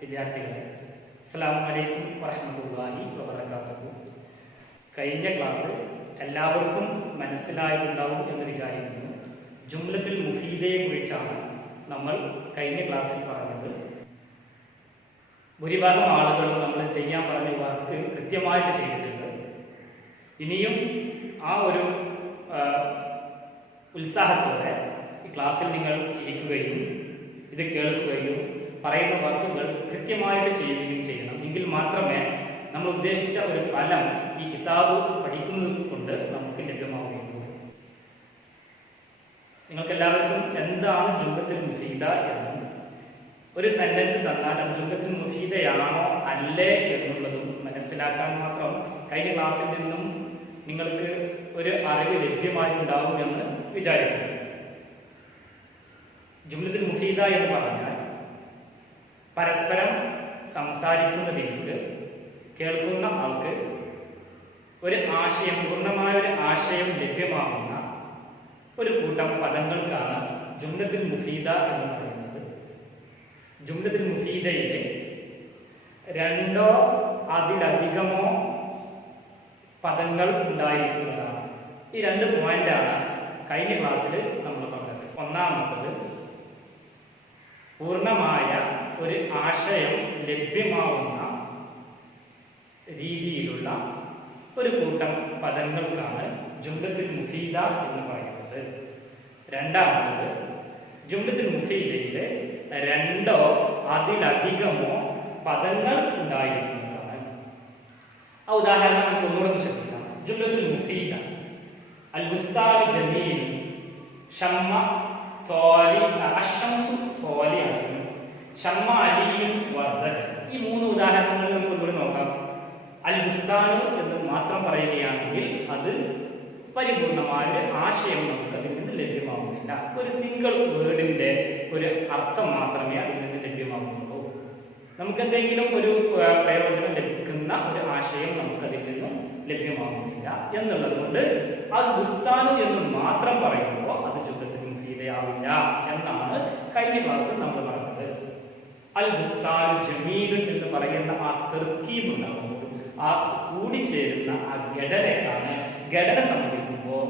വിദ്യാർത്ഥികളെ, അസ്സലാമു അലൈക്കും വറഹ്മത്തുള്ളാഹി വബറകാതുഹു. കഴിഞ്ഞ ക്ലാസ് എല്ലാവർക്കും മനസ്സിലായിട്ടുണ്ടാവും എന്ന് വിചാരിക്കുന്നു. ജുംലത്തുൽ മുഫീദയെ കുറിച്ചാണ് നമ്മൾ കഴിഞ്ഞ ക്ലാസ്സിൽ പറഞ്ഞത്. ഭൂരിഭാഗം ആളുകളും നമ്മൾ ചെയ്യാൻ പറഞ്ഞ വർക്ക് കൃത്യമായിട്ട് ചെയ്തിട്ടുണ്ട്. ഇനിയും ആ ഒരു ഉത്സാഹത്തോടെ ഈ ക്ലാസ്സിൽ നിങ്ങൾ ഇരിക്കുകയും ഇത് കേൾക്കുകയും പറയുന്ന വർക്കുകൾ കൃത്യമായിട്ട് ചെയ്യുകയും ചെയ്യണം. എങ്കിൽ മാത്രമേ നമ്മൾ ഉദ്ദേശിച്ച ഒരു ഫലം ഈ കിതാബ് പഠിക്കുന്നത് കൊണ്ട് നമുക്ക് ലഭ്യമാവുകയുള്ളൂ. നിങ്ങൾക്ക് എല്ലാവർക്കും എന്താണ് ജുംലത്തുൽ മുഫീദ എന്ന് ഒരു സെന്റൻസ് തന്നാൽ അത് ജുംലത്തുൽ മുഫീദയാണോ അല്ലേ എന്നുള്ളതും മനസ്സിലാക്കാൻ മാത്രം കഴിഞ്ഞ ക്ലാസ്സിൽ നിന്നും നിങ്ങൾക്ക് ഒരു അറിവ് ലഭ്യമായി ഉണ്ടാവും എന്ന് വിചാരിക്കുന്നു. ജുംലത്തുൽ മുഫീദ എന്ന് പറഞ്ഞാൽ പരസ്പരം സംസാരിക്കുന്നതിലേക്ക് കേൾക്കുന്ന ആൾക്ക് ഒരു ആശയം, പൂർണ്ണമായ ഒരു ആശയം ലഭ്യമാകുന്ന ഒരു കൂട്ടം പദങ്ങൾക്കാണ് ജുംലത്തുൽ മുഫീദ എന്ന് പറയുന്നത്. ജുംലത്തുൽ മുഫീദയിലെ രണ്ടോ അതിലധികമോ പദങ്ങൾ ഉണ്ടായിരിക്കുന്നതാണ്. ഈ രണ്ട് പോയിന്റാണ് കഴിഞ്ഞ ക്ലാസ്സിൽ നമ്മൾ പറഞ്ഞത്. ഒന്നാമത്തത്, പൂർണ്ണമായ ഒരു ആശയം ലഭ്യമാവുന്ന രീതിയിലുള്ള ഒരു കൂട്ടം പദങ്ങൾക്കാണ് ജുംലത്തുൽ മുഫീദ എന്ന് പറയുന്നത്. രണ്ടാമത്, ജുംലത്തുൽ മുഫീദയിലെ രണ്ടോ അതിലധികമോ പദങ്ങൾ ഉണ്ടായിരിക്കുന്നതാണ്. ആ ഉദാഹരണം നമുക്ക് ഒന്നുകൂടെ ശ്രദ്ധിക്കാം. ജുംലത്തുൽ മുഫീദ: അൽ ബുസ്താനു ജമീൽ, ഷമ്മ തോലി, അശംസു തോലിയാകും, ഷമ്മ അലിയും വർദ്ധൻ. ഈ മൂന്ന് ഉദാഹരണങ്ങൾ നമുക്ക് ഒന്നുകൂടി നോക്കാം. അൽ ബുസ്താനു എന്ന് മാത്രം പറയുകയാണെങ്കിൽ അത് പരിപൂർണമായ ആശയം നമുക്ക് അതിൽ നിന്ന് ലഭ്യമാകുന്നില്ല. ഒരു സിംഗിൾ വേർഡിന്റെ ഒരു അർത്ഥം മാത്രമേ അതിൽ നിന്ന് ലഭ്യമാകുന്നുള്ളൂ. നമുക്ക് എന്തെങ്കിലും ഒരു പ്രയോജനം ലഭിക്കുന്ന ഒരു ആശയം നമുക്ക് അതിൽ നിന്നും ലഭ്യമാകുന്നില്ല എന്നുള്ളത് കൊണ്ട് അത് ബുസ്താനു എന്ന് മാത്രം പറയുമ്പോൾ അത് ജുംലത്തുൽ മുഫീദയാവില്ല എന്നാണ് കഴിഞ്ഞ ക്ലാസ്സിൽ നമ്മൾ പറഞ്ഞത്. അൽ ബുസ്താനു ജമീലുൻ എന്ന് പറയുന്ന ആ തർക്കീബ് ഉണ്ടാകുമ്പോൾ, ആ കൂടിച്ചേരുന്ന ആ ഘടനയാണ്, ഘടന സംഭവിക്കുമ്പോൾ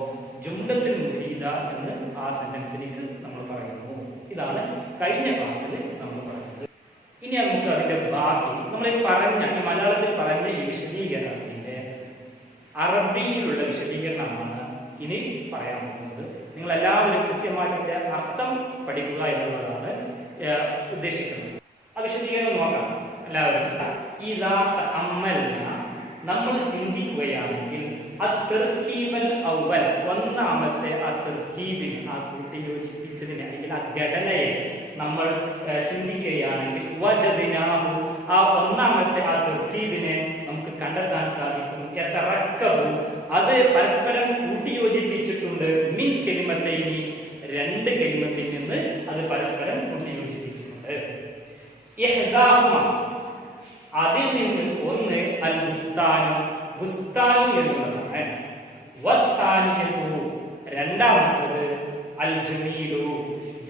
ജുംലത്തുൽ മുഫീദ എന്ന് ആ സെന്റൻസിലേക്ക് നമ്മൾ പറയുന്നു. ഇതാണ് കഴിഞ്ഞ ക്ലാസ്സിൽ നമ്മൾ പറഞ്ഞത്. ഇനി നമുക്ക് അതിന്റെ ബാക്കി നമ്മൾ പറഞ്ഞ മലയാളത്തിൽ പറഞ്ഞ ഈ വിശദീകരണത്തിന്റെ അറബിയിലുള്ള വിശദീകരണമാണ് ഇനി പറയാൻ പോകുന്നത്. നിങ്ങൾ എല്ലാവരും കൃത്യമായിട്ട് അർത്ഥം പഠിക്കുക എന്നുള്ളതാണ് ഉദ്ദേശിക്കുന്നത്. ആ വിശദീകരണം നോക്കാം എല്ലാവരും. ഇദാ തഅമ്മൽന, നമ്മൾ ചിന്തിക്കുകയാണെങ്കിൽ, ഒന്നാമത്തെ ആ തർക്കീബിനെ, ആ കൂട്ടിയോജിപ്പിച്ചതിനെ അല്ലെങ്കിൽ ആ ഘടനയെ നമ്മൾ ചിന്തിക്കുകയാണെങ്കിൽ, വജദ്നാഹു, ആ ഒന്നാമത്തെ ആ തർക്കീബിനെ നമുക്ക് കണ്ടെത്താൻ സാധിക്കും. യതറക്കബു, അത് പരസ്പരം കൂട്ടിയോജിപ്പിച്ചിട്ടുണ്ട്. മിൻ കലിമത്തൈനി, രണ്ട് കലിമത്തിൽ നിന്ന് അത് പരസ്പരം കൂട്ടിയോജിപ്പിച്ചിട്ടുണ്ട്. ഇഹ്ദാഹുമ, അതിൽ നിന്ന് ഒന്ന് അൽ ബുസ്താനു, ബുസ്താനു എന്നുള്ളതാണ്. വസ്താനിയതു, രണ്ടാമത്തേത് അൽ ജമീലു,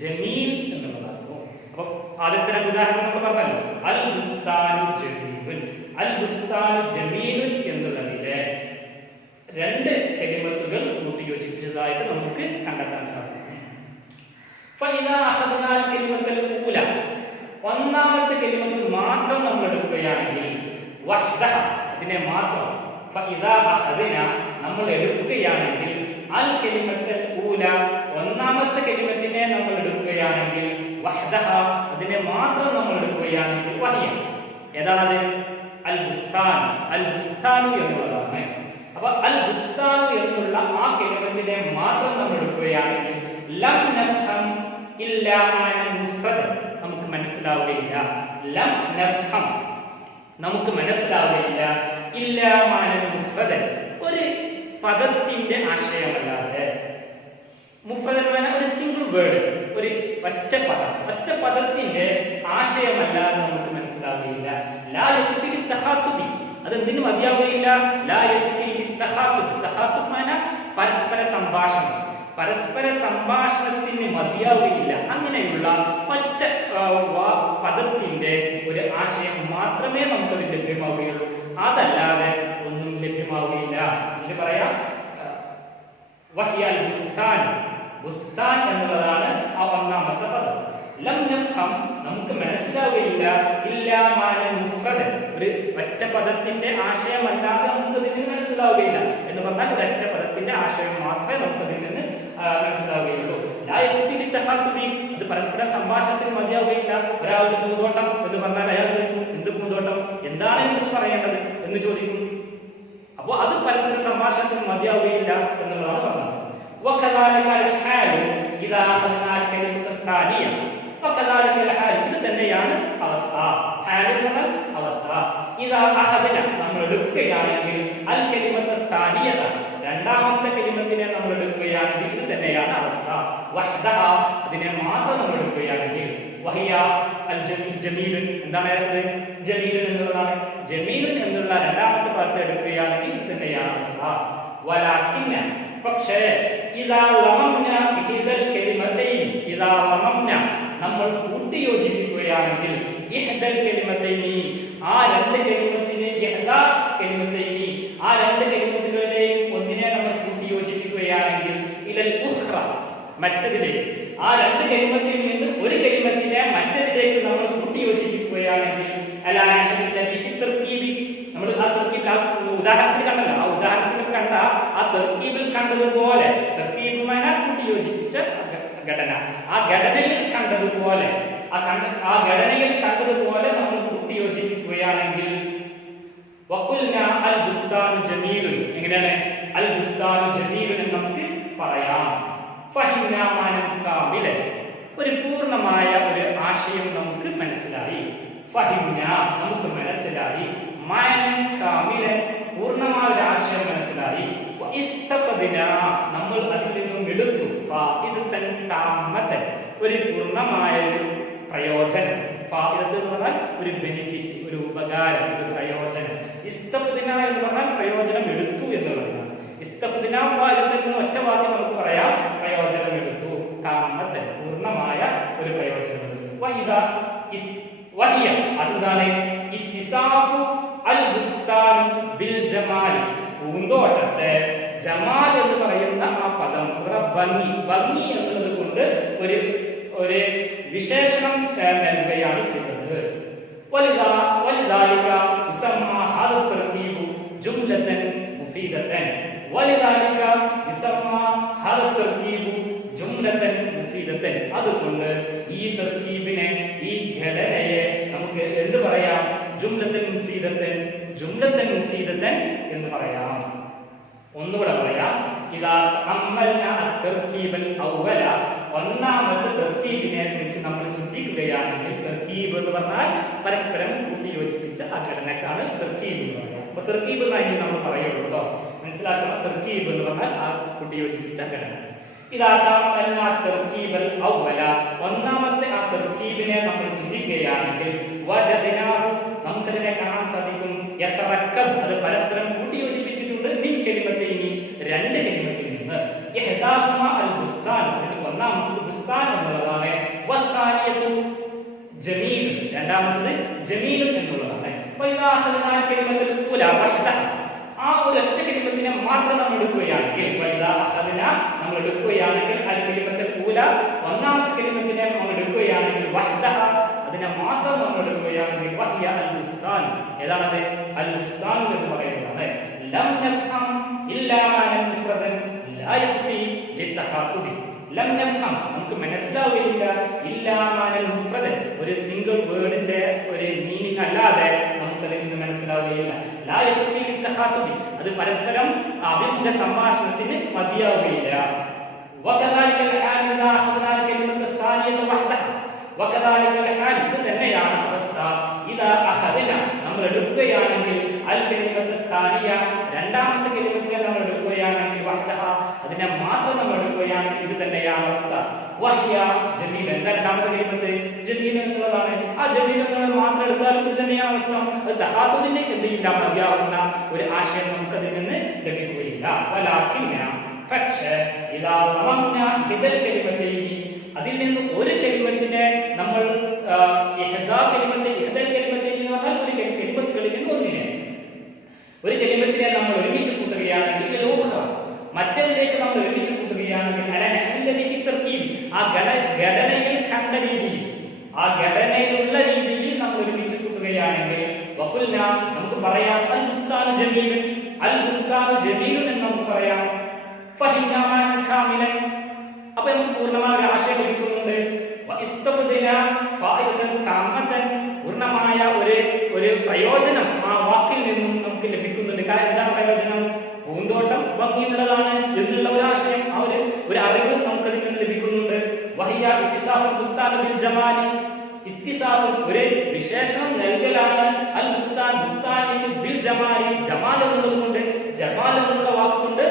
ജമീൽ എന്നുള്ളതാണ്. അപ്പൊ ആദ്യത്തെ ഉദാഹരണം നമ്മൾ പറഞ്ഞല്ലോ, അൽ ബുസ്താനു ജമീലുൻ. അൽ ബുസ്താനു ജമീലുൻ എന്നുള്ളതിലെ രണ്ട് കലിമത്തുകൾ കൂട്ടിയോജിപ്പിച്ചതായിട്ട് നമുക്ക് കണ്ടെത്താൻ സാധിക്കും. ഫഇദാ അഖദ്നാ അൽ കലിമത്തുൽ ഊല, ഒന്നാമത്തെ കലിമത്ത് മാത്രം നമ്മൾ എടുക്കുകയാണെങ്കിൽ, വഹ്ദഹ, അതിനെ മാത്രം, ഫഇദാ അഖദ്നാ, നമ്മൾ എടുക്കുകയാണെങ്കിൽ, അൽ കലിമത്തുൽ ഊല, ഒന്നാമത്തെ കലിമത്തിനെ നമ്മൾ എടുക്കുകയാണെങ്കിൽ, വഹ്ദഹ, അതിനെ മാത്രം നമ്മൾ എടുക്കുകയാണെങ്കിൽ, വഹിയ, ഏതാണത്? അൽ ബുസ്താൻ, അൽ ബുസ്താനു എന്നുള്ളതാണ്. അപ്പൊ അൽ ബുസ്താനു എന്നുള്ള ആ കലിമത്തിനെ മാത്രം നമ്മൾ എടുക്കുകയാണെങ്കിൽ, ലം നഫ്ഹം ഇല്ലാ മാനൽ മുഫ്രദ്, നമുക്ക് മനസ്സിലാവുകയില്ല. ലം നഫ്ഹം, നമുക്ക് മനസ്സിലാവുകയില്ല. ഇല്ലാ മാനൽ മുഫ്രദ്, ഒരു പദത്തിന്റെ ആശയമല്ലാതെ. മുഫ്രദ് ഒരു സിംഗിൾ വേർഡ്, ഒരു ഒറ്റ പദം, ഒറ്റ പദത്തിന്റെ ആശയമല്ലാതെ നമുക്ക് മനസ്സിലാവുകയില്ല. ലാ യക്ഫി തഖാതുബി, അത് എന്തിനു മതിയാവുകയില്ല? ലാ യക്ഫി തഖാതുബ്, തഖാതുബ് മാന പരസ്പര സംഭാഷണം, പരസ്പര സംഭാഷണത്തിന് മതിയാവുകയില്ല. അങ്ങനെയുള്ള ഒറ്റ പദത്തിന്റെ ഒരു ആശയം അതല്ലാതെ ഒന്നും ലഭ്യമാവുകയില്ല. എന്ന് പറയാം വഹിയൽ ബുസ്താൻ, ബുസ്താൻ എന്നുള്ളതാണ് ആ ഒന്നാമത്തെ പദം. ലം നഫ്ഹം നമുക്ക് മനസ്സിലാവുകയില്ല ഇല്ലാ മാനൽ മുഫ്രദ്, ഒരു ഒറ്റ പദത്തിന്റെ ആശയമല്ലാതെ നമുക്ക് ഇതിൽ നിന്ന് മനസ്സിലാവുകയില്ല എന്ന് പറഞ്ഞാൽ ഒരൊറ്റ പദത്തിന്റെ ആശയം മാത്രമേ നമുക്ക് ഇതിൽ നിന്ന് മനസ്സിലാവുകയുള്ളൂ. ലാ യഖ്ഫി ലിത്തഖാത്തുബി, അത് പരസ്പര സംഭാഷണത്തിന് മതിയാവുകയില്ല. ഒരാളുടെ പൂന്തോട്ടം എന്ന് പറഞ്ഞാൽ അയാൾ ചോദിക്കും എന്ത് പൂന്തോട്ടം, എന്താണ് ഇതിനെക്കുറിച്ച് പറയേണ്ടത് എന്ന് ചോദിക്കും. അപ്പോൾ അത് പരസ്പര സംഭാഷണത്തിന് മതിയാവുകയില്ല എന്നുള്ളതാണ് പറഞ്ഞത്. വകദാലിക അൽ ഹാലു ഇദാ അഖദ്നാ അൽ കലിമത സാനിയ, വകദാലിക അൽ ഹാൽ, ഇത് തന്നെയാണ് അവസ്ഥ. ഹാൽ എന്ന് പറഞ്ഞാൽ അവസ്ഥ. ഇദാ അഖദ്ന നമ്മൾ എടുക്കുകയാണെങ്കിൽ അൽ കലിമത സാനിയ, രണ്ടാമത്തെ കലിമത്തിനെ നമ്മൾ എടുക്കുകയാണെങ്കിൽ ഇത് തന്നെയാണ് അവസ്ഥ. വഹ്ദഹ, അതിനെ മാത്രം നമ്മൾ എടുക്കുകയാണെങ്കിൽ വഹിയ അൽ ജമീൽ, എന്താണ് ജമീൽ എന്നുള്ളതാണ്. ജമീൽ എന്നുള്ള രണ്ടാമത്തെ പദത്തെ എടുക്കുകയാണെങ്കിൽ ഇത് തന്നെയാണ് അവസ്ഥ. വലാകിന്ന, പക്ഷേ ഇദാ ലമംന ബിഹിദൽ കലിമതൈൻ, ഇദാ ലമംന നമ്മൾ കൂട്ടി യോജിപ്പിക്കുകയാണെങ്കിൽ ഇഹ്ദൽ കലിമതൈനി, ആ രണ്ട് കലിമത്തിനെ ഇഹ്ദാ കലിമതൈനി, ആ രണ്ട് കലിമത്തുകളുടെയും ഒന്നിനെ നമ്മൾ കൂട്ടി യോജിപ്പിക്കുകയാണെങ്കിൽ ഇലൽ ഉഖ്റ, മറ്റതിലേക്ക്, ആ രണ്ട് കലിമത്തിൽ നിന്ന് ഒരു കലിമത്തിനെ മറ്റതിലേക്ക് നമ്മൾ കൂട്ടി യോജിപ്പിക്കുകയാണെങ്കിൽ അലാ അഹദില്ലദി ഫി തർകീബി, നമ്മൾ ആ തർക്കീബ് ഉദാഹരണത്തിൽ കണ്ടല്ലോ, ആ ഉദാഹരണത്തിൽ കണ്ട ആ തർക്കീബിൽ കണ്ടതുപോലെ, തർക്കീബുമായ കൂട്ടി യോജിപ്പിച്ച ഘടന, ആ ഘടനയിൽ കണ്ടതുപോലെ, ആ ഘടനയിൽ കണ്ടതുപോലെ നമ്മൾ കൂട്ടി യോജിപ്പിക്കുകയാണെങ്കിൽ വഖുൽനാ അൽ ബുസ്താനു ജമീലുൻ, എങ്ങനെയാണ് അൽ ബുസ്താനു ജമീലുൻ എന്ന് നമുക്ക് പറയാം. ഫഹിംനാ മാനൻ കാമിലൻ, ഒരു പൂർണ്ണമായ ഒരു ആശയം നമുക്ക് മനസ്സിലായി. ഫഹിംനാ, നമുക്ക് മനസ്സിലായി. മാനൻ കാമിലൻ, പൂർണ്ണമായ ഒരു ആശയം മനസ്സിലായി. ഇസ്തഫദ്നാ, നമ്മൾ അതിൽ നിന്നും എടുത്തു ഫായിദതൻ താമതൻ, ഒരു പൂർണ്ണമായ ഒരു പ്രയോജനം. ഫായിദത്ത് എന്ന് പറഞ്ഞാൽ ഒരു ബെനിഫിറ്റ്, ഒരു ഉപകാരം, ഒരു പ്രയോജനം. ഇസ്തഫദ്ന എന്ന് പറഞ്ഞാൽ പ്രയോജനം എടുത്തു എന്നുള്ളതാണ്. ഇസ്തഫദ്ന ഫായിദത്തൻ എന്ന ഒറ്റ വാക്യം നമുക്ക് പറയാം, പ്രയോജനം എടുത്തു. താമതൻ, പൂർണ്ണമായ ഒരു പ്രയോജനം എടുത്തു. വഹിയ, അതെന്താണ്? ഇത്തിസാഫു അൽ ബുസ്താൻ ബിൽ ജമാൽ, പൂന്തോട്ടത്തെ ജമാൽ എന്ന് പറയുന്ന ആ പദം, ഭംഗി, ഭംഗി എന്നുള്ളത് കൊണ്ട് ഒരു ഒരു വിശേഷണം നൽകുകയാണ് ചെയ്തത്. വലിദാലിക യുസമ്മ ഹാദ തർകീബു ജുംലതൻ മുഫീദതൻ, വലിദാലിക യുസമ്മ ഹാദ തർകീബു ജുംലതൻ മുഫീദതൻ, അതുകൊണ്ട് ഈ തർകീബിനെ, ഈ ഘടനയെ നമുക്ക് എന്ത് പറയാം? ജുംലതൻ മുഫീദതൻ, ജുംലതൻ മുഫീദതൻ എന്ന് പറയാം. ഒന്നുകൂടെ പറയാം. ഇദാ തഅമ്മൽന അത്തർകീബൽ അവ്വല, ഒന്നാമത്തെ തർകീബിനെ കുറിച്ച് നമ്മൾ ചിന്തിക്കുകയാണെങ്കിൽ, തർകീബ് എന്ന് പറഞ്ഞാൽ പരസ്പരം കൂട്ടി യോജിപ്പിച്ച ആ ഘടനക്കാണ് തർകീബ് എന്ന് പറയുന്നത്. അപ്പൊ തർകീബ് എന്നായി നമ്മൾ പറയുള്ളൂ കേട്ടോ, മനസ്സിലാക്കണം. തർകീബ് എന്ന് പറഞ്ഞാൽ ആ കൂട്ടി യോജിപ്പിച്ച ഘടന. ഇദാ തഅമ്മൽന അത്തർകീബൽ അവ്വല, ഒന്നാമത്തെ ആ തർകീബിനെ നമ്മൾ ചിന്തിക്കുകയാണെങ്കിൽ വജദ്നാഹു, നമുക്കതിനെ കാണാൻ സാധിക്കും. യതറക്കബ്, അത് പരസ്പരം കൂട്ടി യോജിപ്പിച്ചിട്ടുണ്ട്. മിൻ കലിമത്തൈനി, രണ്ട് കലിമത്തിൽ നിന്ന്. ഇഹ്ദാഹുമാ അൽ ബുസ്താൻ, ഒന്നാമത്തേത് ബുസ്താൻ എന്നുള്ളതാണ്. വസ്താനിയതു ജമീൽ, രണ്ടാമത്തേത് ജമീൽ എന്നുള്ളതാണ്. വഇദാ അഖദ്നാ കലിമത്തുൽ ഊല വഹ്ദഹ, ആ ഒരൊറ്റ കലിമത്തിനെ മാത്രം നമ്മൾ എടുക്കുകയാണെങ്കിൽ, വഇദാ അഖദ്നാ നമ്മൾ എടുക്കുകയാണെങ്കിൽ അൽ കലിമത്തുൽ ഊല, ഒന്നാമത്തെ കലിമത്തിനെ നമ്മൾ എടുക്കുകയാണെങ്കിൽ വഹ്ദഹ, അതിനെ മാത്രം നമ്മൾ എടുക്കുകയാണെങ്കിൽ വഹിയ അൽ ബുസ്താൻ, ഏതാണത്? അൽ ബുസ്താൻ എന്ന് പറയുന്നതാണ്. ലം നഫ്ഹം ഇല്ലാ മാനൻ മുഫ്രദൻ ലാ യഖ്ഫി ലിത്തഖാതുബി, ലം നഫ്ഹം നമുക്ക് മനസ്സിലാവുകയില്ല ഇല്ലാ മാനൽ മുഫ്രദൻ, ഒരു സിംഗിൾ വേർഡിന്റെ ഒരു മീനിങ് അല്ലാതെ നമുക്ക് അതിൽ നിന്ന് മനസ്സിലാവുകയില്ല. ലാ യഖ്ഫി ലിത്തഖാതുബി, അത് പരസ്പരം അഭിമുഖ സംഭാഷണത്തിന് മതിയാവുകയില്ല. വകദാലിക അൽ ഹാൽ ഇദാ അഖദ്നാ അൽ കലിമത സാനിയത വഹ്ദഹ, വകദാലിക അൽ ഹാൽ, ഇത് തന്നെയാണ് അവസ്ഥ. ഇദാ അഖദ്ന നമ്മൾ എടുക്കുകയാണെങ്കിൽ അൽ കലിമത സാനിയ, രണ്ടാമത്തെ കലിമത്തിനെ നമ്മൾ എടുക്കുകയാണെങ്കിൽ വഹ്ദഹ, അതിനെ മാത്രം നമ്മൾ എടുക്കുകയാണെങ്കിൽ ഇത് തന്നെയാണ് അവസ്ഥ. വഹിയ ജമീൽ, എന്താ രണ്ടാമത്തെ കലിമത്ത്? ജമീൽ എന്നുള്ളതാണ്. ആ ജമീൽ എന്നുള്ളത് മാത്രം എടുത്താലും ഇത് തന്നെയാണ് അവസ്ഥ. അത് തഹാത്തുബിന് എന്തില്ല, മതിയാവുന്ന ഒരു ആശയം നമുക്ക് അതിൽ നിന്ന് ലഭിക്കുകയില്ല. വലാകിന്ന, പക്ഷേ ഇദാ ലമംന ഹിദൽ കലിമത്തൈനി, അതിൽ നിന്ന് ഒരു കലിമത്തിനെ നമ്മൾ ഇഹ്ദാ കലിമത്തൈനി, ഇഹ്ദൽ കലിമത്തൈനി എന്ന് പറഞ്ഞാൽ ഒരു കലിമത്തുകളിൽ നിന്ന് ഒന്നിനെ, ഒരു കലിമത്തിനെ നമ്മൾ ഒരുമിച്ച് കൂട്ടുകയാണെങ്കിൽ മറ്റൊന്നിലേക്ക് നമ്മൾ ഒരുമിച്ച് കൂട്ടുകയാണെങ്കിൽ ആ ഘടനയിൽ കണ്ട രീതിയിൽ, ആ ഘടനയിലുള്ള രീതിയിൽ നമ്മൾ ഒരുമിച്ച് കൂട്ടുകയാണെങ്കിൽ നമുക്ക് പറയാം അൽ ബുസ്താനു ജമീലുൻ, അൽ ബുസ്താനു ജമീലുൻ എന്ന് നമുക്ക് പറയാം. അപ്പൊ നമുക്ക് പൂർണ്ണമായ ഒരു ആശയം ലഭിക്കുന്നുണ്ട്. പൂർണ്ണമായ ഒരു പ്രയോജനം ആ വാക്കിൽ നിന്നും നമുക്ക് ലഭിക്കുന്നുണ്ട്. കാരണം എന്താണ് പ്രയോജനം? പൂന്തോട്ടം ഭംഗിയുള്ളതാണ് എന്നുള്ള ഒരു ആശയം, ആ ഒരു അറിവ് നമുക്ക് അതിൽ നിന്ന് ലഭിക്കുന്നുണ്ട്. ഒരു വിശേഷണം നൽകലാണ് അൽ ബുസ്താൻ, ബുസ്താനിക്ക് ബിൽ ജമാലി, ജമാൽ എന്നുള്ളതുകൊണ്ട്, ജമാൽ എന്നുള്ള വാക്കുകൊണ്ട്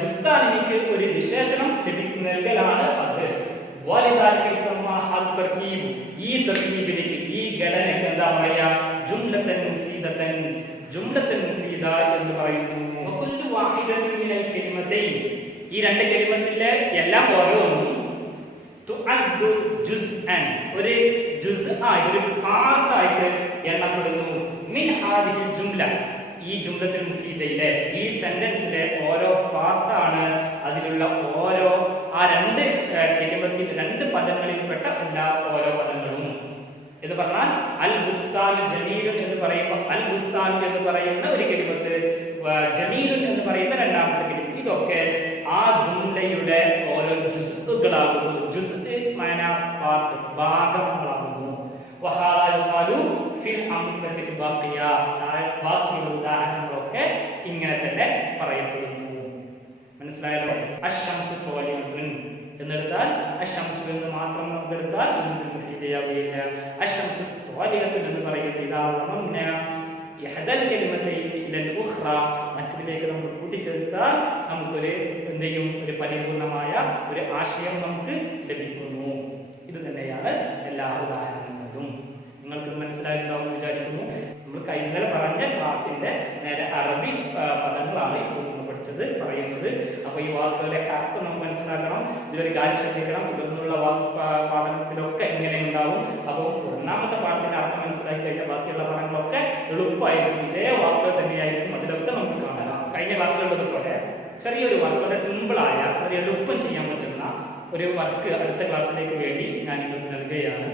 ബുസ്താനിക്ക് ഒരു വിശേഷണം നൽകലാണ് അത്. ഈ തർക്കീബിലേക്ക്, ഈ ഘടനയ്ക്ക് എന്താ പറയാ? ജുംലത്തൻ മുഫീദത്തൻ, ജുംലത്തൻ മുഫീദ എന്ന് പറയുന്നു. വകുല്ലു വാഹിദത്തിൻ മിനൽ കലിമതൈൻ, ഈ രണ്ട് കലിമത്തിലെ എല്ലാം ഓരോന്നും തുഅദ്ദു ജുസ്അൻ, ഒരു ജുസ്ആയി, ഒരു പാർട്ടായിട്ട് എണ്ണപ്പെടുന്നു. മിൻ ഹാദിഹിൽ ജുംല, ഈ ജുംലത്തുൽ മുഫീദയിലെ, ഈ സെന്റൻസിലെ ഓരോ പാർട്ടാണ്. അതിലുള്ള ഓരോ ആ രണ്ട് കലിമത്തിൽ, രണ്ട് പദങ്ങളിൽപ്പെട്ട എല്ലാ ഓരോ പദങ്ങളും എന്ന് പറഞ്ഞാൽ അൽ ബുസ്താൻ ജമീലുൻ എന്ന് പറയുമ്പോൾ, അൽ ബുസ്താൻ എന്ന് പറയുന്ന ഒരു കലിമത്ത്, ജമീലുൻ എന്ന് പറയുന്ന രണ്ടാമത്തെ കലിമത്ത്, ഇതൊക്കെ ആ ജുംലയുടെ ഓരോ ജുസ്ഉകളാകുന്നു. ജുസ്ഉ മാന പാർട്ട്, ഭാഗങ്ങളാകുന്നു. ബാക്കിയുള്ള ഉദാഹരണങ്ങളൊക്കെ ഇങ്ങനെ തന്നെ പറയപ്പെടുന്നു. മനസ്സിലായല്ലോ? അശ്ശംസു ത്വാലിഉൻ എന്നെടുത്താൽ, അശ്ശംസു എന്ന് മാത്രം നമുക്ക് എടുത്താൽ ജുംലത്തുൽ മുഫീദയാവുകയില്ല. അശ്ശംസു ത്വാലിഉൻ എന്ന് പറയുന്നത് ഇദാ റമംന ഇഹദൽ കലിമതൈൻ ഇലൽ ഉഖ്റ, മറ്റതിലേക്ക് നമ്മൾ കൂട്ടിച്ചേർത്താൽ നമുക്കൊരു എന്തെയും ഒരു പരിപൂർണമായ ഒരു ആശയം നമുക്ക് ലഭിക്കുന്നു. ഇത് തന്നെയാണ് എല്ലാ ഉദാഹരണങ്ങളും. നിങ്ങൾക്ക് മനസ്സിലായിട്ടുണ്ടാവുമെന്ന് വിചാരിക്കുന്നു. നമ്മൾ ഇന്നലെ പറഞ്ഞ ക്ലാസ്സിന്റെ നേരെ അറബി പദങ്ങളാണ് ഇപ്പോൾ നമ്മൾ പഠിച്ചത്, പറയുന്നത്. അപ്പൊ ഈ വാക്കുകളുടെ അർത്ഥം നമുക്ക് മനസ്സിലാക്കണം. ഇതിലൊരു കാര്യം ശ്രദ്ധിക്കണം, തുടർന്നുള്ള പാഠത്തിലൊക്കെ എങ്ങനെ ഉണ്ടാവും. അപ്പോൾ ഒന്നാമത്തെ പാഠത്തിന്റെ അർത്ഥം മനസ്സിലാക്കി കഴിഞ്ഞാൽ ബാക്കിയുള്ള പാഠങ്ങളൊക്കെ എളുപ്പമായിരിക്കും. ഇതേ വാക്കുകൾ തന്നെയായിരിക്കും അതിലൊക്കെ നമുക്ക് കാണാം. കഴിഞ്ഞ ക്ലാസ്സിലുള്ളത് പോലെ ചെറിയൊരു വർക്ക്, വളരെ സിമ്പിളായ, അത് എളുപ്പം ചെയ്യാൻ പറ്റുന്ന ഒരു വർക്ക് അടുത്ത ക്ലാസ്സിലേക്ക് വേണ്ടി ഞാൻ നിങ്ങൾക്ക് നൽകുകയാണ്.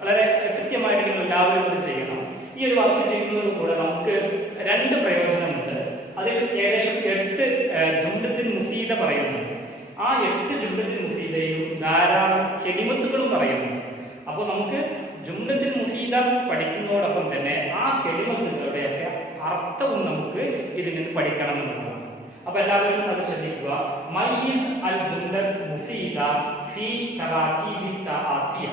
വളരെ കൃത്യമായിട്ട് നിങ്ങൾ എല്ലാവരും ഇത് ചെയ്യണം. ഈ ഒരു വർക്ക് ചെയ്യുന്നത് കൂടെ നമുക്ക് രണ്ട് പ്രയോജനമുണ്ട്. അതിൽ ഏകദേശം 8 ജുംലത്തുൽ മുഫീദ പറയുന്നുണ്ട്. ആ 8 ജുംലത്തുൽ മുഫീദയും ധാരാളം കെലിമത്തുകളും പറയുന്നുണ്ട്. അപ്പോൾ നമുക്ക് ജുംലത്തുൽ മുഫീദ പഠിക്കുന്നതോടൊപ്പം തന്നെ ആ കെലിമത്തുകളുടെയൊക്കെ അർത്ഥവും നമുക്ക് ഇതിൽ നിന്ന് പഠിക്കണമെന്നുള്ളതാണ്. അപ്പൊ എല്ലാവരും അത് ശ്രദ്ധിക്കുക. മയ്യിസ് അൽ ജുംലത്തുൽ മുഫീദ ഫീ തറാകീബി ആതിയ.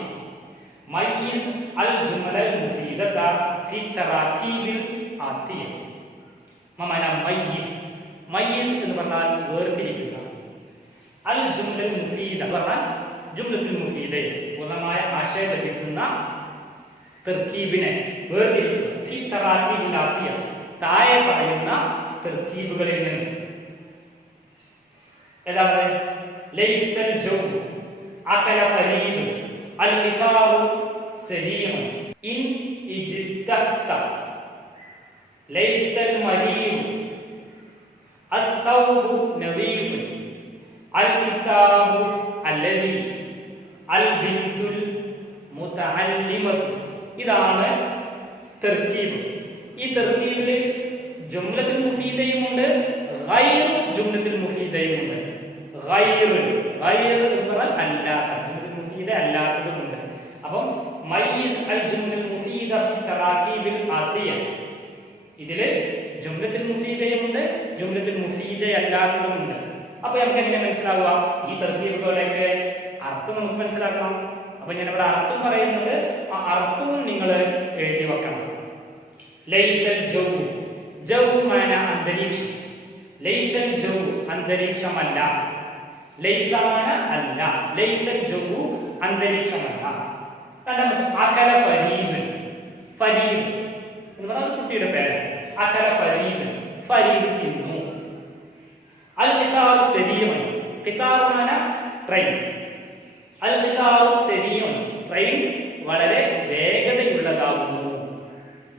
മയ്യിസ് അൽ ജുംലത്തുൽ മുഫീദത ഫീ തറാകീബിൽ ആതിയ. മമാന മയ്യിസ്, മയ്യിസ് എന്ന് പറഞ്ഞാൽ വേർതിരിക്കുക. അൽ ജുംലത്തുൽ മുഫീദ പറഞ്ഞാൽ ജുംലത്തുൽ മുഫീദയിൽ പൂർണ്ണമായ ആശയം ലഭിക്കുന്ന തർക്കീബിനെ വേർതിരിക്കുക. ഫീ തറാകീബിൽ ആതിയ, താഴെ പറയുന്ന തർക്കീബുകളിൽ നിന്ന്. ഏതാണ്? ലൈസൽ ജൗ അകല ഫരീദ് അൽ കിതാബു സരീം ഇൻ ഇജ്തഹത ലൈതൽ മരീം അസ്സൗബു നദീഫ് അൽ കിതാബു അല്ലദി അൽ ബിന്തുൽ മുതഅല്ലിമതു. ഇതാണ് തർക്കീബ്. ഈ തർക്കീബിൽ ജുംലത്തുൽ മുഫീദയുമുണ്ട്, ഗൈറു ജുംലത്തുൽ മുഫീദയുമുണ്ട്. ഗൈറു, ഗൈറു എന്ന് പറഞ്ഞാൽ അല്ലാത്ത, ജുംലത്തുൽ മുഫീദ അല്ലാത്തതുമുണ്ട്. അപ്പം മയ്യിസ് അൽ ജുംലത്തുൽ മുഫീദ ഫി തറാകീബിൽ ആതിയ, ഇതില് ജുംലത്തുൽ മുഫീദയുമുണ്ട്, ജുംലത്തുൽ മുഫീദ അല്ലാത്തതുമുണ്ട്. അപ്പൊ നമുക്ക് എങ്ങനെ മനസ്സിലാവുക? ഈ തർക്കീബുകളുടെയൊക്കെ അർത്ഥം നമുക്ക് മനസ്സിലാക്കണം. അപ്പൊ ഞാൻ ഇവിടെ അർത്ഥം പറയുന്നത്, ആ അർത്ഥവും നിങ്ങൾ എഴുതി വെക്കണം. ലൈസൽ ജൗ, ജൗ മാന അന്തരീക്ഷം. ലൈസൽ ജൗ അന്തരീക്ഷമല്ല. ലൈസ മാന അല്ല, ലൈസൽ ജൗ അന്തരീക്ഷമല്ല. രണ്ടാമത് അകല ഫരീദ്, ഫരീദ് എന്ന് പറഞ്ഞാൽ കുട്ടിയുടെ പേര്. അകല ഫരീദ്, ഫരീദ് തിന്നു. അൽ കിതാബ് സരീം, കിതാബ് മാന ട്രെയിൻ. അൽ കിതാബ് സരീം, ട്രെയിൻ വളരെ വേഗതയുള്ളതാകുന്നു.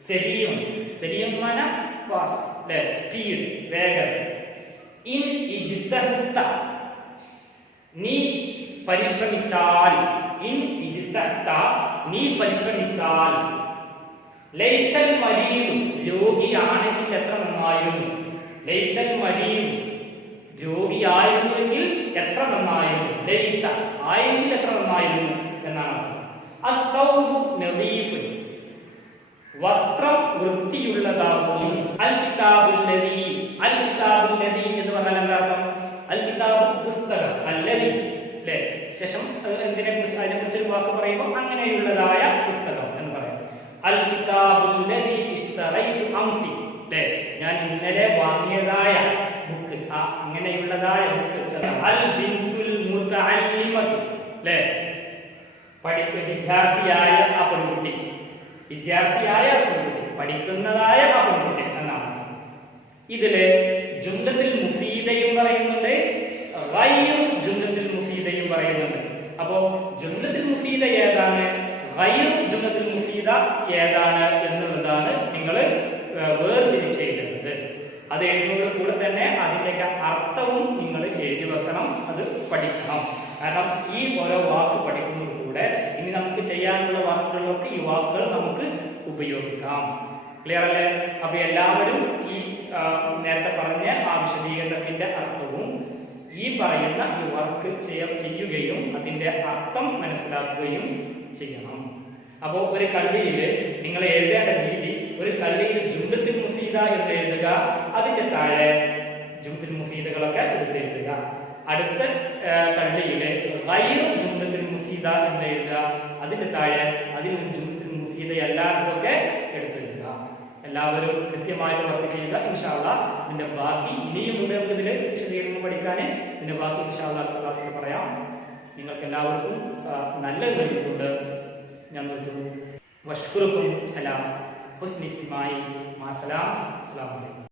സരീം, സരീം മാന ഫാസ്റ്റ് അല്ലേ, സ്പീഡ്, വേഗത. ഇൻ ഇജ്തഹത്ത, നീ പരിശ്രമിച്ചാൽ. ഇൻ ഇജ്തഹത്ത, നീ പരിശ്രമിച്ചാൽ. ലൈതൽ മരീദ്, രോഗിയാണെങ്കിൽ എത്ര നന്നായിരുന്നു. ലൈതൽ മരീദ്, രോഗിയായിരുന്നുവെങ്കിൽ എത്ര നന്നായിരുന്നു. ലൈത, ആയെങ്കിൽ എത്ര നന്നായിരുന്നു എന്നാണ്. അസ്സൗബു നദീഫ്, വസ്ത്രം വൃത്തിയുള്ളതാകുന്നു. അൽ കിതാബുൽ ലദീ, അൽ കിതാബുൽ ലദീ എന്ന് പറഞ്ഞാൽ എന്താ അർത്ഥം? അൽ കിതാബ് പുസ്തകം, അല്ലദീ അല്ലേ. ശേഷം എന്തിനെ കുറിച്ച്, അതിനെ കുറിച്ചൊരു വാക്ക് പറയുമ്പോൾ അങ്ങനെയുള്ളതായ പുസ്തകം എന്ന് പറയാം. അൽ കിതാബുൽ ലദീ ഇശ്തറൈതു അംസി അല്ലേ, ഞാൻ ഇന്നലെ വാങ്ങിയതായ ബുക്ക്, ആ അങ്ങനെയുള്ളതായ ബുക്ക്. അൽ ബിന്തുൽ മുതഅല്ലിമതു അല്ലേ, വിദ്യാർത്ഥിയായ ആ പെൺകുട്ടി, വിദ്യാർത്ഥിയായ പെൺകുട്ടി, പഠിക്കുന്നതായ ആ പെൺകുട്ടി എന്നാണ്. ഇതില് ജുംലത്തുൽ മുഫീദയും പറയുന്നുണ്ട്, ഗൈറു ജുംലത്തുൽ മുഫീദയും പറയുന്നുണ്ട്. അപ്പോ ജുംലത്തുൽ മുഫീദ ഏതാണ്, ഗൈറു ജുംലത്തുൽ മുഫീദ ഏതാണ് എന്നുള്ളതാണ് നിങ്ങൾ വേർതിരിച്ചെഴുതുന്നത്. അത് എഴുതുന്നതോട് കൂടെ തന്നെ അതിൻ്റെയൊക്കെ അർത്ഥവും നിങ്ങൾ എഴുതി വെക്കണം, അത് പഠിക്കണം. കാരണം ഈ ഓരോ വാക്ക് പഠിക്കുന്നതിലൂടെ ഇനി നമുക്ക് ചെയ്യാനുള്ള വാക്കുകളിലൊക്കെ ഈ വാക്കുകൾ നമുക്ക് ഉപയോഗിക്കാം. ക്ലിയർ അല്ലേ? അപ്പൊ എല്ലാവരും ഈ നേരത്തെ പറഞ്ഞ ആ വിശദീകരണത്തിന്റെ അർത്ഥവും ഈ പറയുന്ന ഈ വർക്ക് ചെയ്യുകയും അതിന്റെ അർത്ഥം മനസ്സിലാക്കുകയും ചെയ്യണം. അപ്പോൾ ഒരു കള്ളിയില് നിങ്ങൾ എഴുതേണ്ട രീതി, ഒരു കള്ളിയിൽ ജുംലത്തുൽ മുഫീദ എന്ന് എഴുതുക, അതിന്റെ താഴെ ജുംലത്തുൽ മുഫീദകളൊക്കെ എടുത്ത് എഴുതുക. അടുത്ത കള്ളിയില് ഗൈറു ജുംലത്തുൽ മുഫീദ എന്ന് എഴുതുക, അതിന്റെ താഴെ അതിൽ ജുംലത്തുൽ മുഫീദ അല്ലാത്തതൊക്കെ എടുത്തെഴുതുക. എല്ലാവരും കൃത്യമായിട്ട് വർക്ക് ചെയ്യുക. ഇൻഷാ അല്ലാഹ് ഇതിന്റെ ബാക്കി ഇനിയും ഉണ്ട്, നമുക്ക് ഇതിൽ വിശദീകരണം പഠിക്കാൻ. ഇതിന്റെ ബാക്കി ഇൻഷാ അല്ലാഹ് അടുത്ത ക്ലാസ്സിൽ പറയാം. നിങ്ങൾക്ക് എല്ലാവർക്കും നല്ലത് നൽകിക്കൊണ്ട് ഞാൻ നിർത്തുന്നു. വഷ്കുറുക്കും അലാ ഹുസ്നി ഇസ്തിമായി. മാസലാം. അസ്സലാമു അലൈക്കും.